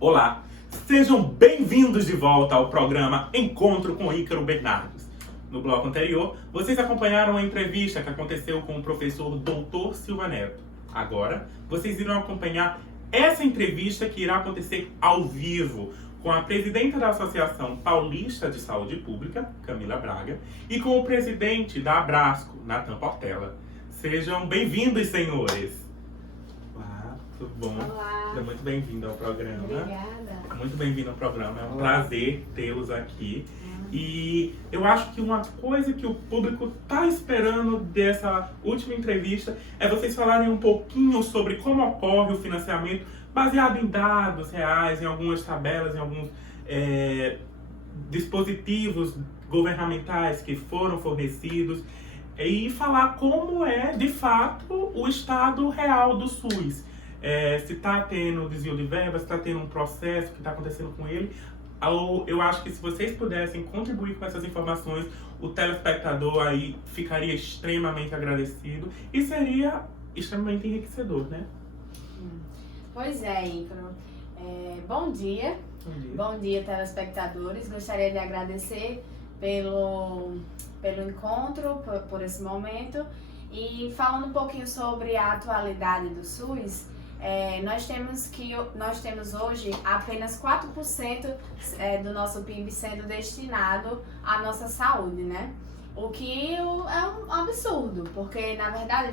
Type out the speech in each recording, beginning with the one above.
Olá, sejam bem-vindos de volta ao programa Encontro com Ícaro Bernardes. No bloco anterior, vocês acompanharam a entrevista que aconteceu com o professor Dr. Silva Neto. Agora, vocês irão acompanhar essa entrevista que irá acontecer ao vivo com a presidenta da Associação Paulista de Saúde Pública, Camila Braga, e com o presidente da Abrasco, Natan Portela. Sejam bem-vindos, senhores! Olá, tudo bom? Olá. Seja muito bem-vindo ao programa. Obrigada. Muito bem-vindo ao programa, é um prazer tê-los aqui. E eu acho que uma coisa que o público está esperando dessa última entrevista é vocês falarem um pouquinho sobre como ocorre o financiamento baseado em dados reais, em algumas tabelas, em alguns dispositivos governamentais que foram fornecidos e falar como é, de fato, o estado real do SUS. Se está tendo desvio de verba, se está tendo um processo que está acontecendo com ele. Eu acho que se vocês pudessem contribuir com essas informações, o telespectador aí ficaria extremamente agradecido e seria extremamente enriquecedor, né? Pois é, Ícaro. Bom dia. Bom dia, telespectadores. Gostaria de agradecer pelo encontro, por esse momento. E falando um pouquinho sobre a atualidade do SUS, nós temos hoje apenas 4% do nosso PIB sendo destinado à nossa saúde, né? O que é um absurdo, porque na verdade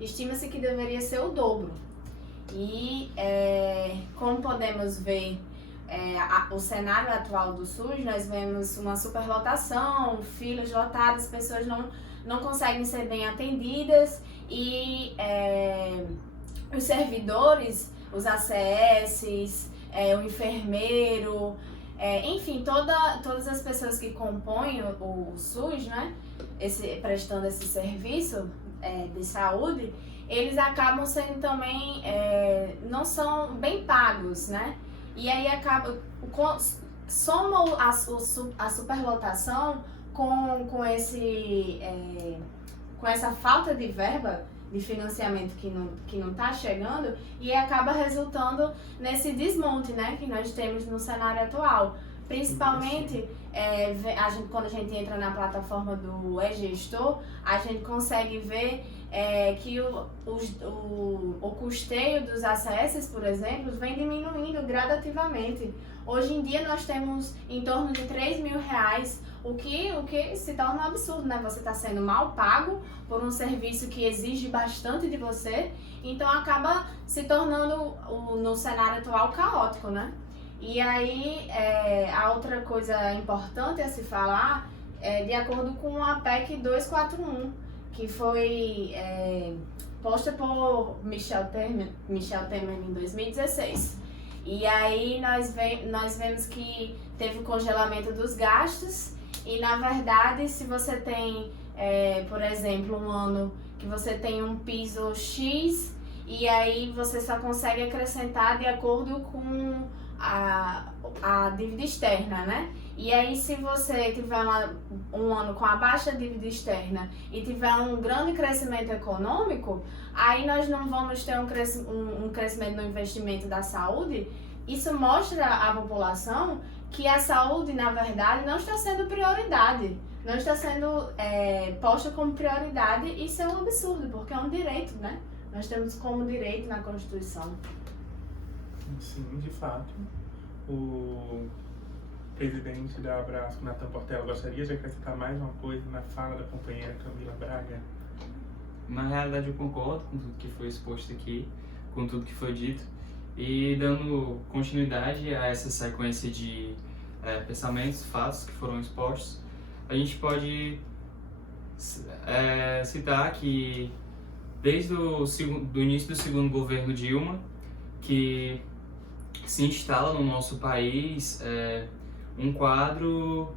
estima-se que deveria ser o dobro. E como podemos ver o cenário atual do SUS, nós vemos uma superlotação, filas lotadas, pessoas não conseguem ser bem atendidas e os servidores, os ACS, o enfermeiro, enfim, todas as pessoas que compõem o SUS, né, prestando esse serviço de saúde, eles acabam sendo também, não são bem pagos, né? E aí soma a superlotação com essa falta de verba de financiamento que não está chegando e acaba resultando nesse desmonte, né, que nós temos no cenário atual. Principalmente, quando a gente entra na plataforma do e-gestor, a gente consegue ver que o custeio dos ACS, por exemplo, vem diminuindo gradativamente. Hoje em dia nós temos em torno de R$3.000, o que se torna um absurdo, né? Você está sendo mal pago por um serviço que exige bastante de você, então acaba se tornando, no cenário atual, caótico, né? E aí, a outra coisa importante a se falar de acordo com a PEC 241, que foi posta por Michel Temer em 2016. E aí nós vemos que teve o congelamento dos gastos e, na verdade, se você tem, por exemplo, um ano que você tem um piso X e aí você só consegue acrescentar de acordo com a dívida externa, né? E aí, se você tiver um ano com a baixa dívida externa e tiver um grande crescimento econômico, aí nós não vamos ter um crescimento no investimento da saúde. Isso mostra à população que a saúde, na verdade, não está sendo prioridade, não está sendo posta como prioridade. Isso é um absurdo, porque é um direito, né? Nós temos como direito na Constituição. Sim, de fato. O presidente da Abrasco, Natan Portela, gostaria de acrescentar mais uma coisa na fala da companheira Camila Braga? Na realidade, eu concordo com tudo que foi exposto aqui, com tudo que foi dito, e dando continuidade a essa sequência de pensamentos, fatos que foram expostos, a gente pode citar que desde do início do segundo governo Dilma, que se instala no nosso país um quadro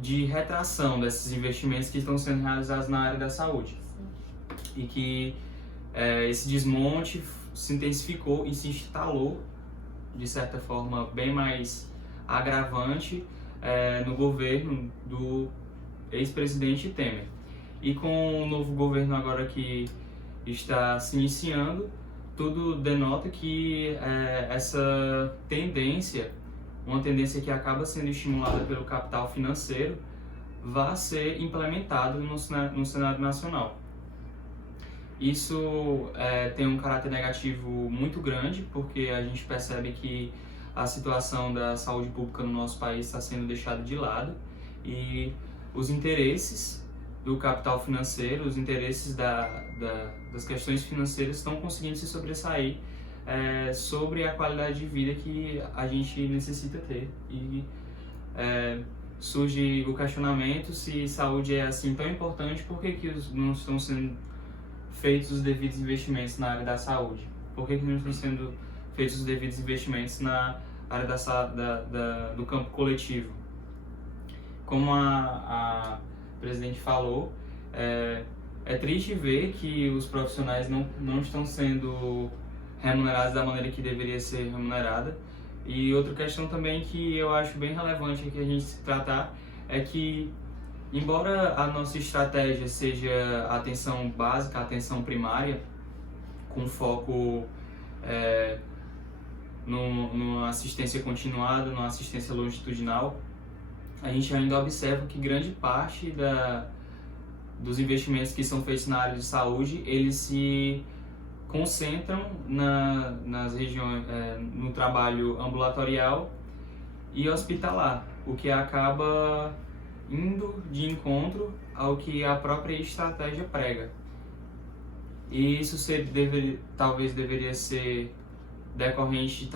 de retração desses investimentos que estão sendo realizados na área da saúde. E que esse desmonte se intensificou e se instalou, de certa forma, bem mais agravante no governo do ex-presidente Temer. E com o novo governo agora que está se iniciando, tudo denota que essa tendência, uma tendência que acaba sendo estimulada pelo capital financeiro, vai ser implementado no cenário nacional. Isso tem um caráter negativo muito grande, porque a gente percebe que a situação da saúde pública no nosso país está sendo deixada de lado e os interesses do capital financeiro, os interesses das questões financeiras estão conseguindo se sobressair sobre a qualidade de vida que a gente necessita ter. E surge o questionamento: se saúde é assim tão importante, por que não estão sendo feitos os devidos investimentos na área da saúde? Por que não estão sendo feitos os devidos investimentos na área do campo coletivo? Como a presidente falou, é triste ver que os profissionais não estão sendo remunerados da maneira que deveria ser remunerada. E outra questão também que eu acho bem relevante aqui a gente se tratar é que, embora a nossa estratégia seja a atenção básica, a atenção primária, com foco numa assistência continuada, numa assistência longitudinal, a gente ainda observa que grande parte dos investimentos que são feitos na área de saúde, eles se concentram nas regiões, no trabalho ambulatorial e hospitalar, o que acaba indo de encontro ao que a própria estratégia prega. E isso talvez deveria ser decorrente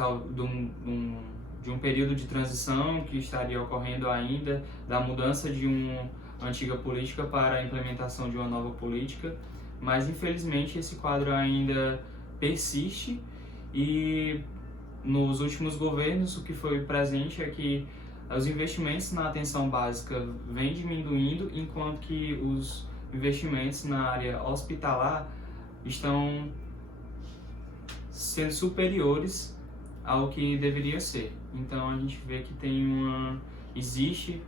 de um período de transição que estaria ocorrendo ainda, da mudança de uma antiga política para a implementação de uma nova política, mas infelizmente esse quadro ainda persiste e nos últimos governos o que foi presente é que os investimentos na atenção básica vêm diminuindo, enquanto que os investimentos na área hospitalar estão sendo superiores ao que deveria ser. Então a gente vê que existe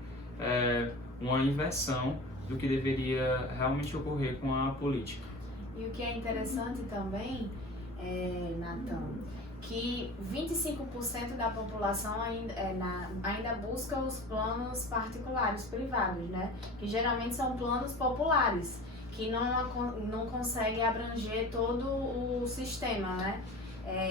uma inversão do que deveria realmente ocorrer com a política. E o que é interessante também, Nathan, que 25% da população ainda busca os planos particulares, privados, né? Que geralmente são planos populares, que não conseguem abranger todo o sistema, né?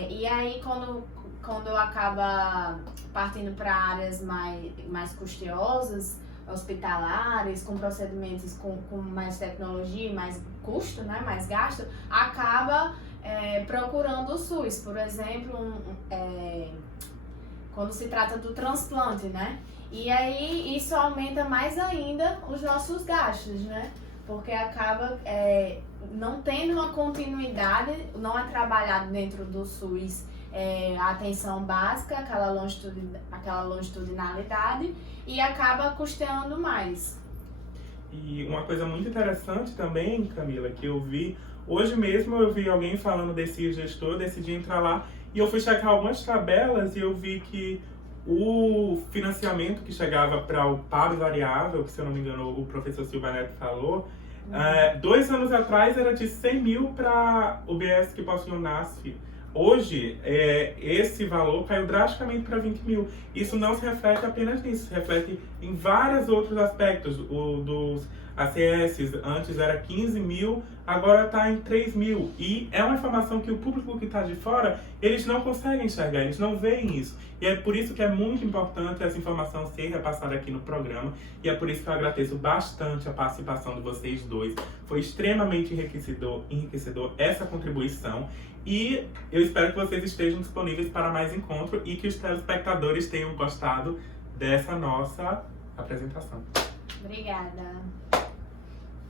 E aí, quando acaba partindo para áreas mais custosas, hospitalares, com procedimentos com mais tecnologia, mais custo, né, mais gasto, acaba procurando o SUS. Por exemplo, quando se trata do transplante, né? E aí isso aumenta mais ainda os nossos gastos, né? Porque acaba não tendo uma continuidade, não é trabalhado dentro do SUS a atenção básica, aquela longitudinalidade, e acaba custeando mais. E uma coisa muito interessante também, Camila, que eu vi, hoje mesmo eu vi alguém falando desse gestor, decidi entrar lá, e eu fui checar algumas tabelas e eu vi que o financiamento que chegava para o PAB variável, que se eu não me engano o professor Silva Neto falou, 2 anos atrás era de 100 mil para o BS que possui o NASF. Hoje, esse valor caiu drasticamente para 20 mil. Isso não se reflete apenas nisso, se reflete em vários outros aspectos. O dos ACS antes era 15 mil, agora está em 3 mil. E é uma informação que o público que está de fora, eles não conseguem enxergar, eles não veem isso. E é por isso que é muito importante essa informação ser repassada aqui no programa. E é por isso que eu agradeço bastante a participação de vocês dois. Foi extremamente enriquecedor essa contribuição. E eu espero que vocês estejam disponíveis para mais encontro e que os telespectadores tenham gostado dessa nossa apresentação. Obrigada.